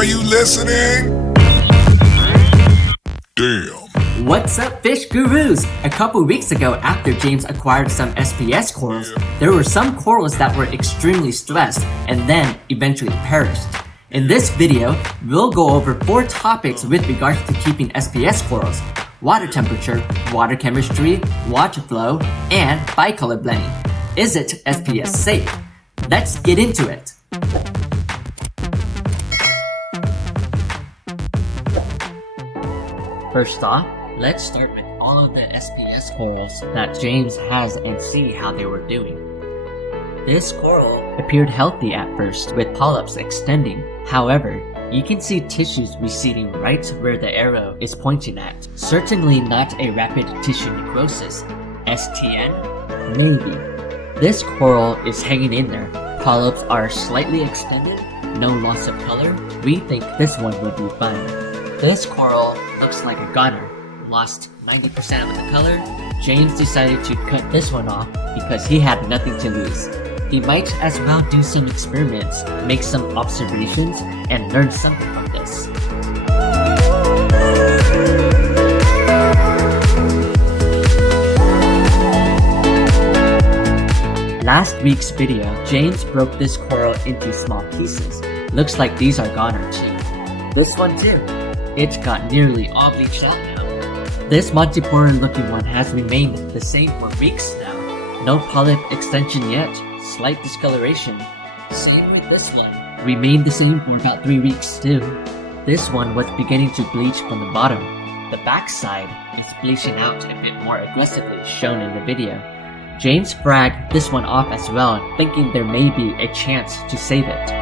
Are you listening? Damn. What's up, fish gurus? A couple weeks ago, after James acquired some SPS corals, there were some corals that were extremely stressed and then eventually perished. In this video, we'll go over 4 topics with regards to keeping SPS corals: water temperature, water chemistry, water flow, and Bicolor Blenny. Is it SPS safe? Let's get into it. First off, let's start with all of the SPS corals that James has and see how they were doing. This coral appeared healthy at first, with polyps extending. However, you can see tissues receding right where the arrow is pointing at. Certainly not a rapid tissue necrosis. STN? Maybe. This coral is hanging in there. Polyps are slightly extended, no loss of color. We think this one would be fine. This coral looks like a goner. Lost 90% of the color. James decided to cut this one off because he had nothing to lose. He might as well do some experiments, make some observations, and learn something from this. Last week's video, James broke this coral into small pieces. Looks like these are goners. This one too. It's got nearly all bleached out now. This Monitpora looking one has remained the same for weeks now. No polyp extension yet, slight discoloration. Same with this one. Remained the same for about 3 weeks too. This one was beginning to bleach from the bottom. The backside is bleaching out a bit more aggressively, shown in the video. James fragged this one off as well, thinking there may be a chance to save it.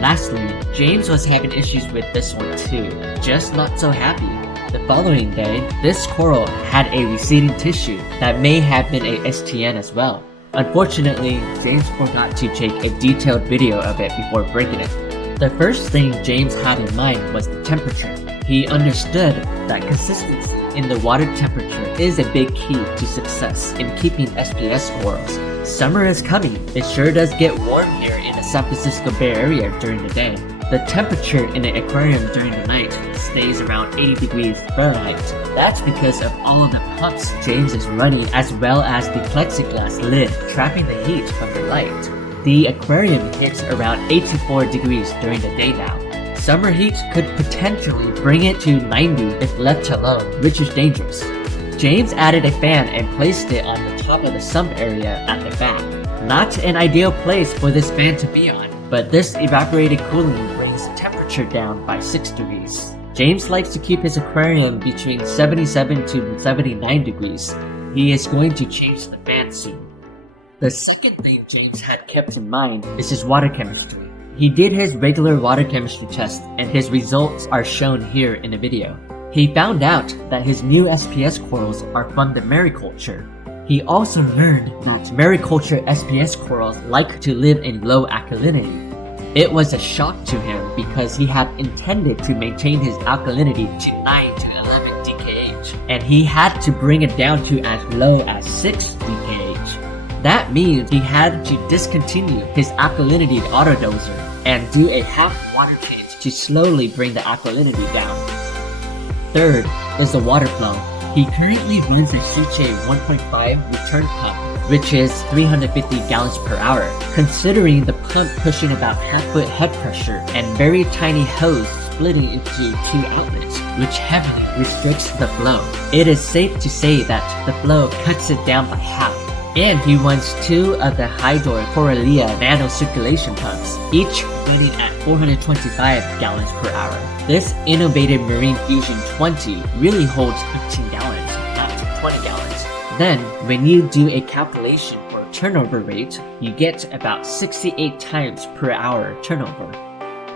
Lastly, James was having issues with this one too, just not so happy. The following day, this coral had a receding tissue that may have been a STN as well. Unfortunately, James forgot to take a detailed video of it before breaking it. The first thing James had in mind was the temperature. He understood that consistency in the water temperature is a big key to success in keeping SPS corals. Summer is coming. It sure does get warm here in the San Francisco Bay Area during the day. The temperature in the aquarium during the night stays around 80 degrees Fahrenheit. That's because of all of the pumps James is running, as well as the plexiglass lid trapping the heat from the light. The aquarium hits around 84 degrees during the day now. Summer heat could potentially bring it to 90 if left alone, which is dangerous. James added a fan and placed it on the top of the sump area at the back. Not an ideal place for this fan to be on, but this evaporated cooling brings the temperature down by 6 degrees. James likes to keep his aquarium between 77 to 79 degrees. He is going to change the fan soon. The second thing James had kept in mind is his water chemistry. He did his regular water chemistry test, and his results are shown here in the video. He found out that his new SPS corals are from the mariculture. He also learned that mariculture SPS corals like to live in low alkalinity. It was a shock to him because he had intended to maintain his alkalinity to 9 to 11 DKH, and he had to bring it down to as low as 6 DKH. That means he had to discontinue his alkalinity autodoser and do a half water change to slowly bring the alkalinity down. Third is the water flow. He currently runs a CJ 1.5 return pump, which is 350 gallons per hour. Considering the pump pushing about half-foot head pressure and very tiny hose splitting into 2 outlets, which heavily restricts the flow, it is safe to say that the flow cuts it down by half. And he runs 2 of the Hydra nano circulation pumps, each running at 425 gallons per hour. This innovative Marine Fusion 20 really holds 15 gallons, not 20 gallons. Then, when you do a calculation for turnover rate, you get about 68 times per hour turnover.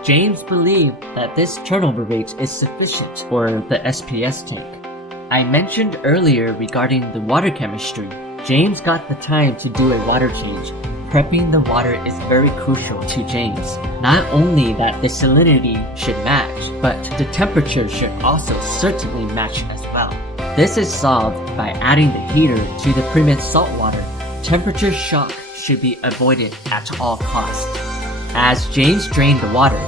James believed that this turnover rate is sufficient for the SPS tank. I mentioned earlier regarding the water chemistry. James got the time to do a water change. Prepping the water is very crucial to James. Not only that the salinity should match, but the temperature should also certainly match as well. This is solved by adding the heater to the premium salt water. Temperature shock should be avoided at all costs. As James drained the water,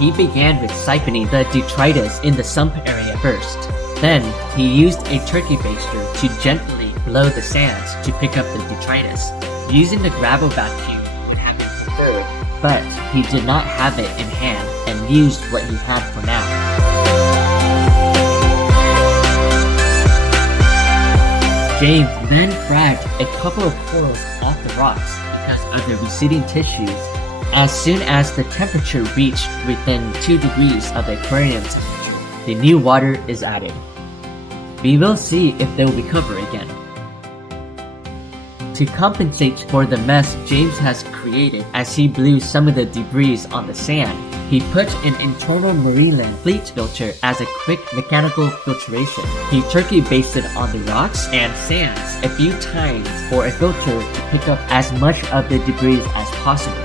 he began with siphoning the detritus in the sump area first. Then, he used a turkey baster to gently blow the sands to pick up the detritus. Using the gravel vacuum would have been preferred, but he did not have it in hand and used what he had for now. James then fragged a couple of corals off the rocks because of the receding tissues. As soon as the temperature reached within 2 degrees of the aquarium temperature, the new water is added. We will see if they'll recover again. To compensate for the mess James has created as he blew some of the debris on the sand, he put an internal marine fleet filter as a quick mechanical filtration. He turkey basted on the rocks and sands a few times for a filter to pick up as much of the debris as possible.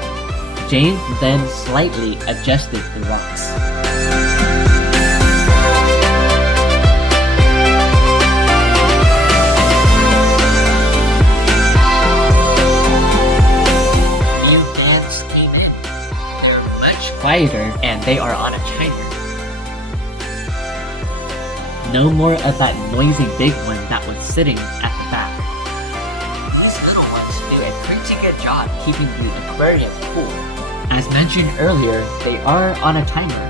James then slightly adjusted the rocks. Quieter, and they are on a timer. No more of that noisy big one that was sitting at the back. These little ones do a pretty good job keeping the aquarium cool. As mentioned earlier, they are on a timer.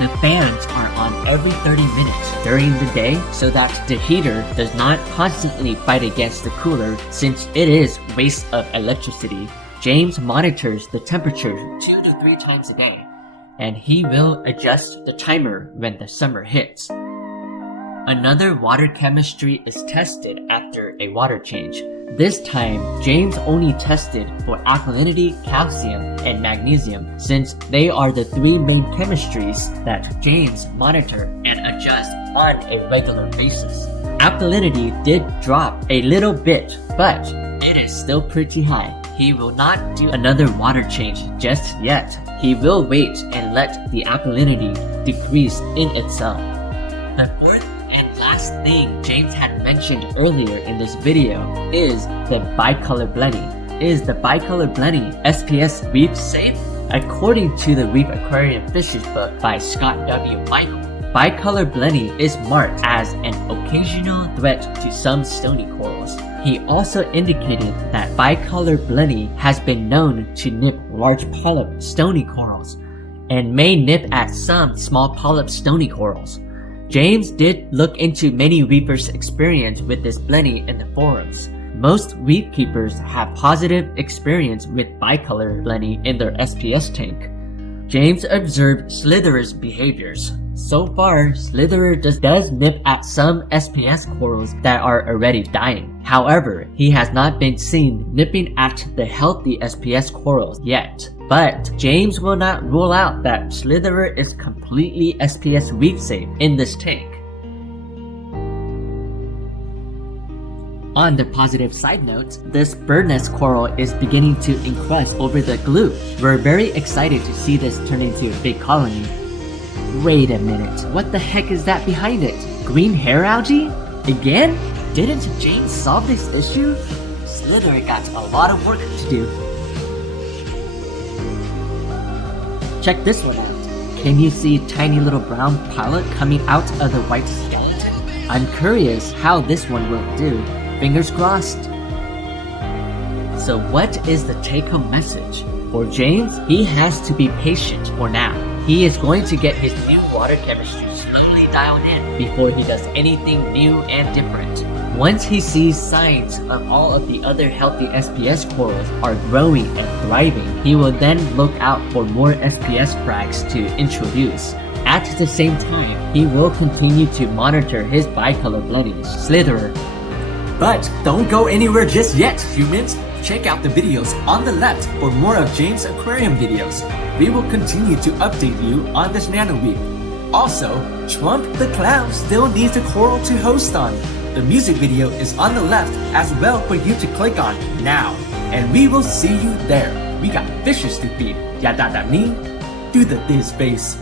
The fans are on every 30 minutes during the day so that the heater does not constantly fight against the cooler since it is waste of electricity. James monitors the temperature 2 to 3 times a day, and he will adjust the timer when the summer hits. Another water chemistry is tested after a water change. This time, James only tested for alkalinity, calcium, and magnesium since they are the 3 main chemistries that James monitor and adjust on a regular basis. Alkalinity did drop a little bit, but it is still pretty high. He will not do another water change just yet. He will wait and let the alkalinity decrease in itself. The fourth and last thing James had mentioned earlier in this video is the Bicolor Blenny. Is the Bicolor Blenny SPS reef safe? According to the Reef Aquarium Fishes book by Scott W. Michael, Bicolor Blenny is marked as an occasional threat to some stony corals. He also indicated that Bicolor Blenny has been known to nip large polyp stony corals and may nip at some small polyp stony corals. James did look into many reefers' experience with this blenny in the forums. Most reef keepers have positive experience with Bicolor Blenny in their SPS tank. James observed Slitherer's behaviors. So far, Slitherer does nip at some SPS corals that are already dying. However, he has not been seen nipping at the healthy SPS corals yet. But James will not rule out that Slitherer is completely SPS reef safe in this tank. On the positive side note, this bird nest coral is beginning to encrust over the glue. We're very excited to see this turn into a big colony. Wait a minute, what the heck is that behind it? Green hair algae? Again? Didn't James solve this issue? Slitherer got a lot of work to do. Check this one out. Can you see tiny little brown pilot coming out of the white skeleton? I'm curious how this one will do. Fingers crossed. So what is the take-home message? For James, he has to be patient for now. He is going to get his new water chemistry slowly dialed in before he does anything new and different. Once he sees signs of all of the other healthy SPS corals are growing and thriving, he will then look out for more SPS frags to introduce. At the same time, he will continue to monitor his Bicolor Blennies, Slitherer. But don't go anywhere just yet, humans! Check out the videos on the left for more of James' aquarium videos. We will continue to update you on this Nano Reef. Also, Trump the Clown still needs a coral to host on. The music video is on the left as well for you to click on now. And we will see you there. We got fishes to feed. Yadadaning. Do the this face.